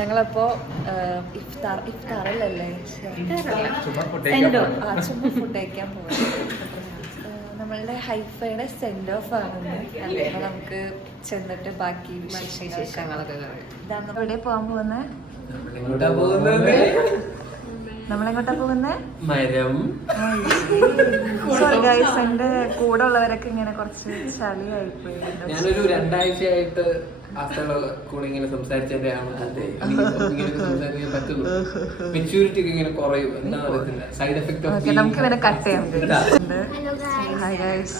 ഞങ്ങളപ്പോ ഇഫ്താറല്ലേ ചുമ്മാ ഫുഡ് കഴിക്കാൻ പോകും. നമ്മളുടെ ഹൈഫയുടെ സെൻഡ് ഓഫ് ആണെന്ന്. അപ്പൊ നമുക്ക് ചെന്നിട്ട് ബാക്കി വിശേഷങ്ങളൊക്കെ ഇതാണ്. നമ്മൾ എവിടെ പോകാൻ പോകുന്നത്? നമ്മളെങ്ങോട്ടാ പോകുന്നത്? സോറി ഗൈസ്, എന്റെ കൂടെ ഉള്ളവരൊക്കെ ഇങ്ങനെ കുറച്ച് ചളിയായിപ്പോയി. ഞാനൊരു 2 ആഴ്ചയായിട്ട് ഇങ്ങനെ സംസാരിച്ചതിന്റെ മെച്യൂരിറ്റി ഒക്കെ ഇങ്ങനെ കുറയും. എന്താ പറയുക, സൈഡ് എഫക്ട്. നമുക്ക് ഇവനെ കട്ട് ചെയ്യാൻ ഹായ് ഗൈസ്.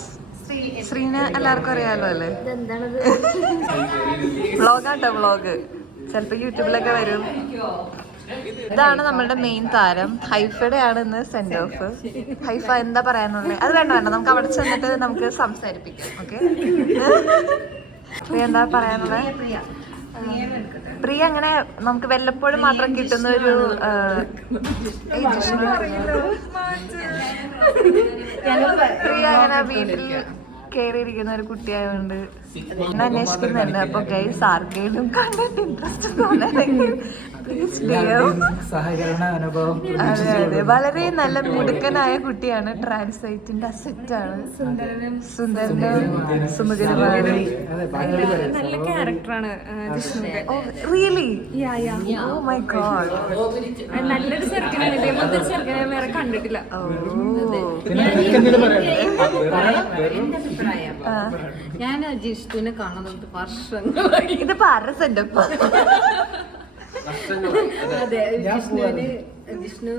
ശ്രീനെ എല്ലാവർക്കും അറിയാലോ അല്ലേ? വ്ളോഗാട്ടോ, വ്ളോഗ് ചിലപ്പോ യൂട്യൂബിലൊക്കെ വരും. ഇതാണ് നമ്മളുടെ മെയിൻ താരം. ഹൈഫയുടെ ആണ് ഇന്ന് സെൻഡ് ഓഫ്. ഹൈഫ എന്താ പറയാനുള്ളത്? അത് വേണ്ട നമുക്ക് അവിടെ ചെന്നിട്ട് നമുക്ക് സംസാരിപ്പിക്കാം. ഓക്കെ, പ്രിയ എന്താ പറയാനുള്ളത്? പ്രിയ അങ്ങനെ നമുക്ക് വല്ലപ്പോഴും മാത്രം കിട്ടുന്ന ഒരു പ്രിയ അങ്ങനെ വീട്ടിൽ കയറിയിരിക്കുന്ന ഒരു കുട്ടിയായതുകൊണ്ട് അന്വേഷിക്കുന്നുണ്ട്. അപ്പൊ ഗൈസ് ആർക്കെങ്കിലും കണ്ടിട്ട് ഇൻട്രസ്റ്റ് തോന്നണമെങ്കിൽ അതെ, വളരെ നല്ല മിടുക്കനായ കുട്ടിയാണ്. ട്രാൻസ്ലൈറ്റിന്റെ അസെറ്റ് ആണ്. സുന്ദരനും സുമുഖനുമായ നല്ല ക്യാരക്ടറാണ്. റിയലി? ഓ മൈ ഗോഡ്, നല്ലൊരു ചെറുക്കനാണ്. ഇതേപോലത്തെ ചെറുക്കനെ വേറെ കണ്ടിട്ടില്ല. ഞാൻ ജിഷ്ണുവിനെ കാണുന്നത് വർഷങ്ങളായി. ഇതിപ്പോ ആരുടെ സെന്റപ്പ്? അതെ, ജിഷ്ണു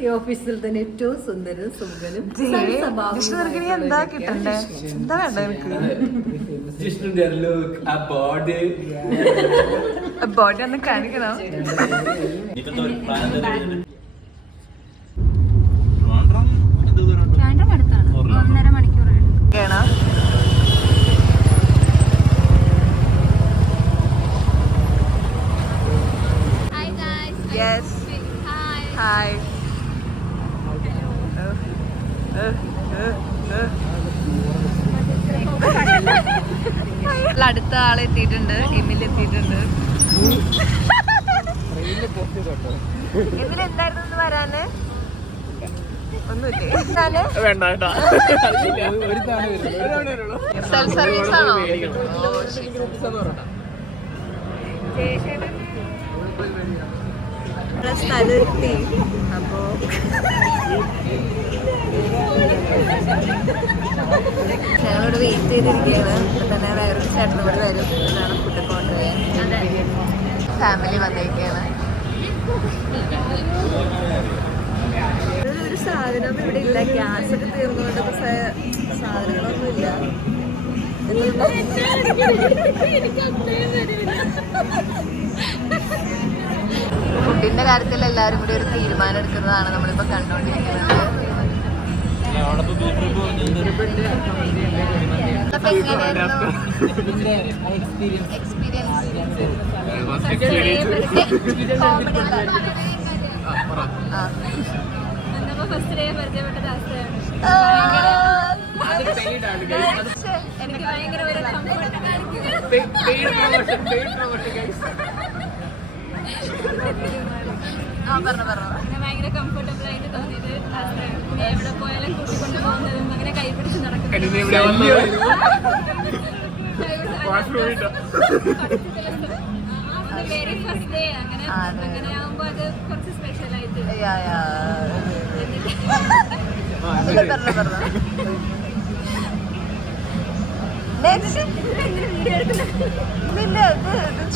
ഈ ഓഫീസിൽ തന്നെ ഏറ്റവും സുന്ദരനും സുമുഖനും എന്താ കിട്ടണ്ടേ? എന്താ വേണ്ട എനിക്ക്? ബോഡി ഒന്ന് കാണിക്കണം. അടുത്താണ്, 1.5 മണിക്കൂർ. ഹായ്. അടുത്ത ആളെത്തിയിട്ടുണ്ട്, എമിൽ എത്തിയിട്ടുണ്ട്. ഇതിലെന്തായിരുന്നു വരാന്? ഒന്നുമില്ലേ? സെൽഫ് സർവീസ് ആണോ? സ്ഥലത്തി അപ്പോ ഞങ്ങളിവിടെ വെയിറ്റ് ചെയ്തിരിക്കുകയാണ്. ഇപ്പൊ തന്നെ വേറൊരു ചേട്ടനും കൂടി വരും. എന്നാണ് ഫുഡ് കൊണ്ടുപോയി. ഫാമിലി വന്നിരിക്കുകയാണ്. ഒരു സാധനം ഇവിടെ ഇല്ല. ഗ്യാസ് ഒക്കെ തീർന്നുകൊണ്ട് സാധനങ്ങളൊന്നും ഇല്ല. ഫുഡിന്റെ കാര്യത്തിൽ എല്ലാവരും കൂടി ഒരു തീരുമാനം എടുക്കുന്നതാണ് നമ്മളിപ്പോ കണ്ടുകൊണ്ടിരിക്കുന്നത്. ഫസ്റ്റ് ഡേ പരിചയപ്പെട്ട അവസ്ഥയാണ്. എനിക്ക് ഭയങ്കര ഒരു ഭയങ്കര കംഫർട്ടബിൾ ആയിട്ട് തോന്നിയത് പിന്നെ എവിടെ പോയാലും കൂട്ടിക്കൊണ്ട് പോകുന്നതും അങ്ങനെ കൈപിടിച്ച് നടക്കുന്നത് വെരി ഫസ്റ്റ് ഡേ. അങ്ങനെ ആകുമ്പോ അത് കുറച്ച് സ്പെഷ്യൽ ആയിട്ട്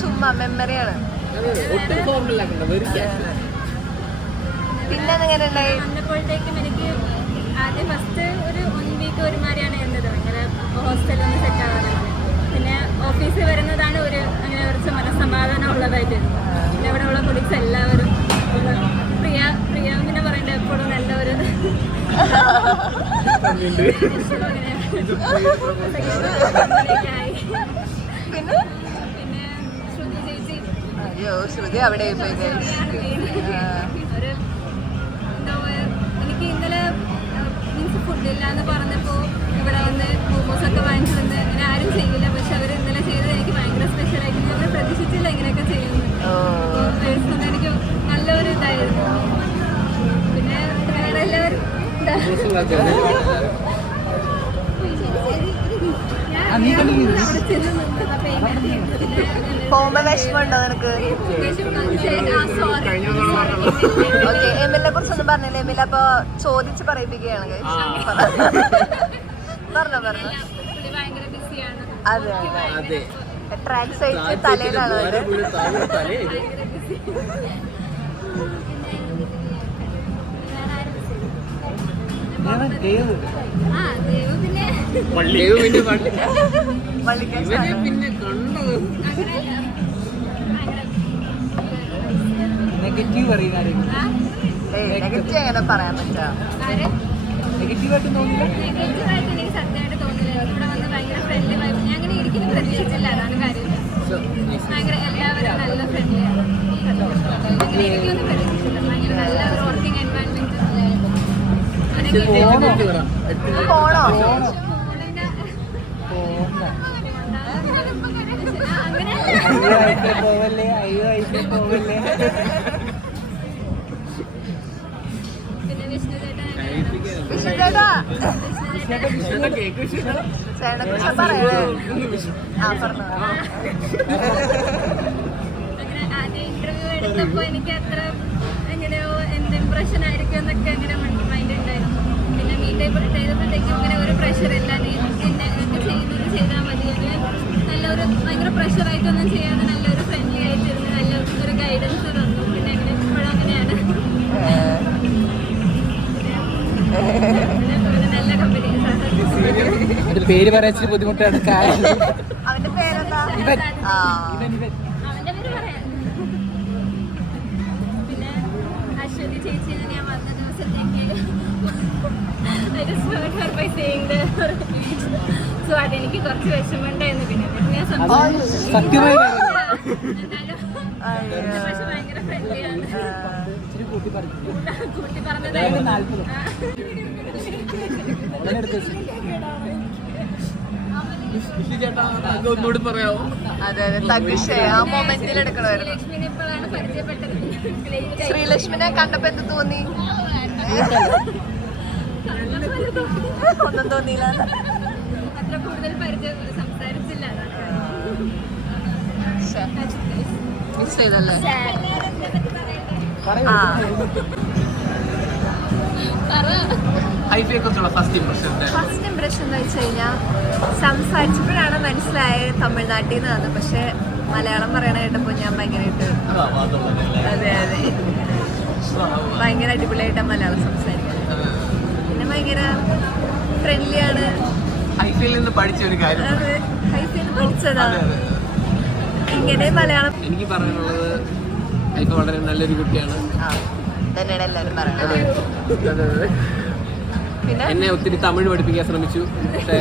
ചുമ്മാ മെമ്മറിയാണ്. പിന്നെ വന്നപ്പോഴത്തേക്കും എനിക്ക് ആദ്യം ഫസ്റ്റ് ഒരു 1 വീക്ക് ഒരുമാതിരിയാണ് ഇരുന്നത്. അങ്ങനെ ഹോസ്റ്റലൊന്നും സെറ്റ് ആവാറുണ്ട്. പിന്നെ ഓഫീസിൽ വരുന്നതാണ് ഒരു അങ്ങനെ കുറച്ച് മനസ്സമാധാനം ഉള്ളതായിട്ട്. പിന്നെ അവിടെ ഉള്ള കൊളീഗ്സ് എല്ലാവരും പ്രിയ പിന്നെ പറയണ്ട എപ്പോഴും നല്ല ഒരു പിന്നെ ശ്രുതി ചേച്ചി. അയ്യോ, ശ്രുതി അവിടെ പോയി. ഒരു എനിക്ക് ഇന്നലെ മീൻസ് ഫുഡില്ല എന്ന് പറഞ്ഞപ്പോൾ ഇവിടെ വന്ന് മോമോസൊക്കെ വാങ്ങിച്ചു തന്ന് അങ്ങനെ ആരും ചെയ്യില്ല. പക്ഷെ അവർ ഇന്നലെ ചെയ്തത് എനിക്ക് പോകുമ്പോ വിഷമമുണ്ടോ നിനക്ക്? ഓക്കെ, എമിലിനെ കുറിച്ചൊന്നും പറഞ്ഞില്ല. എമിൽ അപ്പൊ ചോദിച്ച് പറയിപ്പിക്കുകയാണ്. പറഞ്ഞോ. അതെ അതെ. ട്രാക്ക് സൈറ്റ് തലയിലാണ് പിന്നെ കണ്ടത് നെഗറ്റീവ് നെഗറ്റീവ് എങ്ങനെ പറയാൻ പറ്റാ? നെഗറ്റീവായിട്ട് തോന്നില്ല. എനിക്ക് സത്യമായിട്ട് തോന്നില്ല. ഇവിടെ വന്ന് ഭയങ്കര ഫ്രണ്ട്ലി വൈബ്. ഞാൻ അങ്ങനെ ഇരിക്കുന്നു പ്രതീക്ഷിച്ചില്ല. അതാണ് കാര്യം. ഭയങ്കര എല്ലാവരും നല്ല ഫ്രണ്ട്ലിയാണ്. അങ്ങനെ എനിക്കൊന്നും പ്രതീക്ഷിച്ചില്ല. ഭയങ്കര നല്ല ഒരു വർക്കിംഗ് എൻവയൺമെന്റ്. പോണോ? പോവല്ലേ. പിന്നെ വിഷ്ണു ചേട്ടൻ ചേട്ടാ ചേട്ടനെ കുറിച്ച് പറയണേ. ആ പറഞ്ഞു. അങ്ങനെ ആദ്യം ഇന്റർവ്യൂ എടുത്തപ്പോൾ എനിക്ക് അത്ര എങ്ങനെയോ എന്ത് ഇംപ്രഷൻ ആയിരിക്കും എന്നൊക്കെ അങ്ങനെ മൈൻഡ് ഉണ്ടായിരുന്നു. പിന്നെ മീറ്റ് ചെയ്തപ്പോഴത്തേക്കും അങ്ങനെ ഒരു പ്രഷർ ഇല്ല. നീ പിന്നെ ഒക്കെ ചെയ്യുന്നത് ചെയ്താൽ മതി. അങ്ങനെ നല്ലൊരു ഭയങ്കര പ്രഷറായിട്ടൊന്നും ചെയ്യാതെ നല്ലൊരു ഫ്രണ്ട്ലി ആയിട്ടിരുന്ന് നല്ല ഒരു ഗൈഡൻസ് തന്നു. പിന്നെ അങ്ങനെ ഇപ്പോഴും അങ്ങനെയാണ്. നല്ല കമ്പനി. പേര് പറയാൻ ബുദ്ധിമുട്ടാണ്. അവന്റെ പേരെന്താ? അവന്റെ പേര് പറയാം. പിന്നെ അശ്വതി ചേച്ചിനെ ഞാൻ വന്ന ദിവസത്തേക്ക് സോ അതെനിക്ക് കുറച്ച് വിഷമമുണ്ടായിരുന്നു. പിന്നെ ഞാൻ സത്യമായി പക്ഷെ ഭയങ്കര ഫ്രണ്ട്ലിയാണ്. കൂട്ടി പറഞ്ഞതായിരുന്നു. ഒന്നുകൂടി പറയാമോ? അതെ തഗ്ഷേ ആ മൊമെന്റിൽ എടുക്കണമായിരുന്നു. ലക്ഷ്മിനെ ഇപ്പോഴാണ് പരിചയപ്പെട്ടത്. ശ്രീലക്ഷ്മിനെ കണ്ടപ്പോ എന്ത് തോന്നി? ഒന്നും തോന്നിയില്ല. അത്ര കൂടുതൽ പരിചയം സംസാരിച്ചില്ല. മിസ് ചെയ്തല്ലേ? ഹൈഫിയെ കുറിച്ചുള്ള ഫസ്റ്റ് ഇംപ്രഷൻ എന്ന് വെച്ച് കഴിഞ്ഞാൽ സംസാരിച്ചപ്പോഴാണ് മനസ്സിലായത് തമിഴ്നാട്ടിൽ നിന്നാണ്. പക്ഷെ മലയാളം പറയണ കേട്ടപ്പോൾ ഞാൻ ഭയങ്കരമായിട്ട് അതെ ഭയങ്കര അടിപൊളിയായിട്ടാണ് മലയാളം സംസാരിക്കുന്നത്. പിന്നെ ഭയങ്കര ഫ്രണ്ട്ലിയാണ്. ഹൈഫിയിൽ നിന്ന് പഠിച്ച ഒരു കാര്യം. അതെ ഹൈഫിൽ നിന്ന് പഠിച്ചതാണ് ഇങ്ങനെ മലയാളം. എനിക്ക് പറയാനുള്ളത് ഹൈഫ വളരെ നല്ലൊരു കുട്ടിയാണ്. തന്നെയാണ് എല്ലാവരും പറയുന്നത്. പിന്നെ എന്നെ ഒത്തിരി തമിഴ് പഠിപ്പിക്കാൻ ശ്രമിച്ചു. പക്ഷേ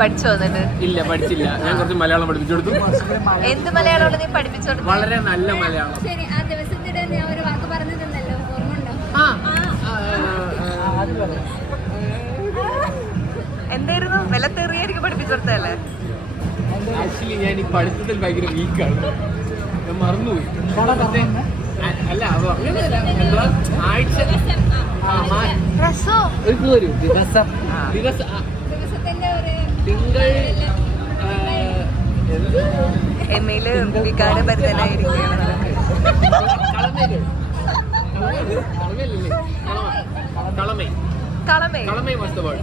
പഠിച്ചു വന്നിട്ട് ഇല്ല, പഠിച്ചില്ല. ഞാൻ കുറച്ച് മലയാളം പഠിപ്പിച്ചു കൊടുത്തു. എന്ത് മലയാളമാണ് നീ പഠിപ്പിച്ചു കൊടുത്തത്? വളരെ നല്ല മലയാളം. ശരി, ആ ദിവസത്തിടെ ഞാൻ ഒരു വാക്ക് പറഞ്ഞിട്ടുണ്ടല്ലോ, ഓർമ്മയുണ്ടോ? എന്തായിരുന്നു? വില തെറിയായിരിക്കും പഠിപ്പിച്ചു കൊടുത്തതല്ലേ? ആക്ച്വലി ഞാൻ ഈ പഠിത്തത്തിൽ ഭയങ്കര വീക്കാണ്. ഞാൻ മറന്നുപോയി. അല്ല അത് അങ്ങനെയല്ല. എന്താ ആഴ്ച ദിവസത്തിന്റെ ഒരു തിങ്കൾ എമ്മയില് വികാരഭരിതനായിരിക്കുകയാണ്.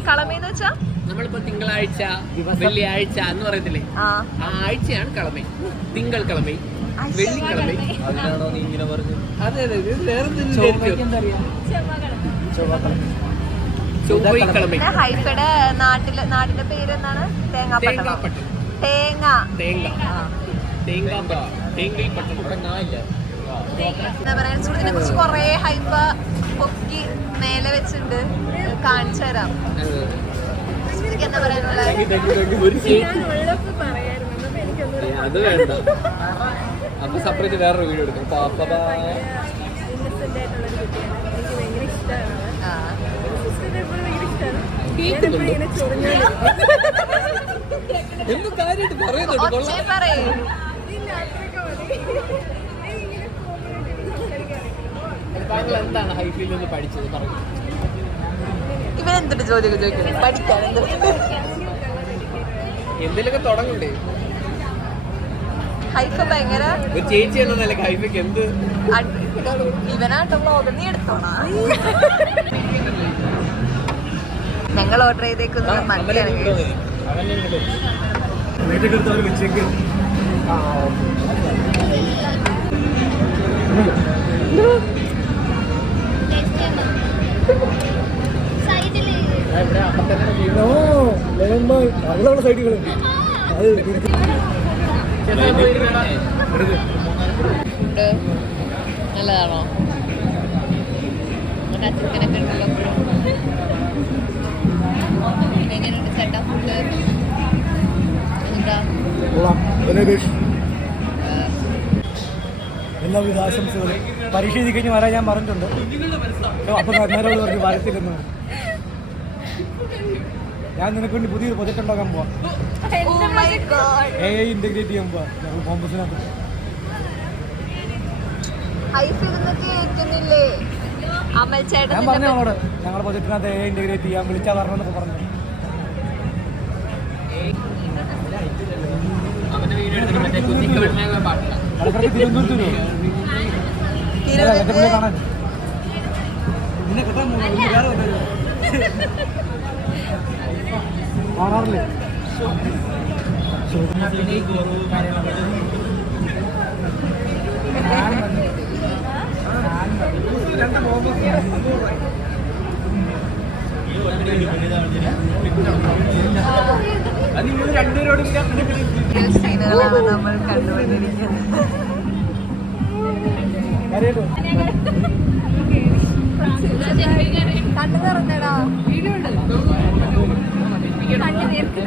കളമയെന്ന് വെച്ചാ നമ്മളിപ്പോ തിങ്കളാഴ്ച വെള്ളിയാഴ്ച എന്ന് പറയത്തില്ലേ, ആ ആഴ്ചയാണ് കളമൈ. തിങ്കൾ കളമൈ, വെള്ളിക്കളമൈ. അതിനാണോ നീ ഇങ്ങനെ പറഞ്ഞു? അതെ അതെ, വേറെ ചൊവ്വൈക്കളമൈ. ഹൈഫയുടെ നാടിന്റെ പേര് എന്താണ്? തേങ്ങാപ്പട്ടണം. തേങ്ങ എന്താ പറയാ, സുഹൃത്തിനെ കുറിച്ച് കൊറേ ഹൈഫ പൊക്കി മേലെ വെച്ചിട്ടുണ്ട്. കാണിച്ചു തരാം. എന്താ പറയാനുള്ളത്? അത് വേണ്ട, അപ്പൊ സെപ്പറേറ്റ് വേറൊരു വീഡിയോ എടുക്കും. എന്ത് കാര്യമായിട്ട് പറയുന്നുണ്ട്. താങ്കൾ എന്താണ് ഹൈഫിൽ നിന്ന് പഠിച്ചത്? പറഞ്ഞു. ഇവനെന്തിട്ട് ചോദ്യമൊക്കെ ചോദിക്കും പഠിക്കാൻ എന്തിലൊക്കെ തുടങ്ങണ്ടേ? ഹൈഫ ഭയങ്കര ഒരു ചേച്ചി എന്ന നിലക്ക് ഹൈഫയ്ക്ക് എന്ത് ഇവനായിട്ട് വ്ളോഗ് നീ എടുത്തോണാ. ഞങ്ങൾ ഓർഡർ ചെയ്തേക്കുന്നത് മന്തിയാണ്. നല്ലതാണോ? ചിക്കനൊക്കെ ഉണ്ടല്ലോ. എങ്ങനെയുണ്ട് ചേട്ടാ ഫുഡ്? എന്താ എല്ലാവിധ ആശംസകളും. പരീക്ഷ എഴുതി കഴിഞ്ഞ് വരാൻ ഞാൻ പറഞ്ഞിട്ടുണ്ട്. അപ്പൊ നേരോട് പറഞ്ഞു വരത്തില്ലെന്ന്. ഞാൻ നിനക്ക് വേണ്ടി പുതിയൊരു പ്രൊജക്ട് ഉണ്ടാക്കാൻ പോവാം. AI ഇന്റഗ്രേറ്റ് ചെയ്യാൻ പോവാ ഞങ്ങൾ കോമ്പസിനകത്ത്. ഞാൻ പറഞ്ഞു അവളോട് ഞങ്ങളുടെ പ്രൊജക്ടിനകത്ത് AI ഇന്റഗ്രേറ്റ് ചെയ്യാൻ വിളിച്ചാൽ വരണമെന്നൊക്കെ പറഞ്ഞു. തിരുവനന്തപുരത്ത് കാണാൻ നിന്നെ കിട്ടാൻ കാണാറില്ലേ? നിങ്ങൾ രണ്ടുപേരോടും സീനുകളാണ് നമ്മൾ കണ്ടുകൊണ്ടിരിക്കുന്നത്. കണ്ണു തുറന്നടാ. കണ്ണു നേർക്ക്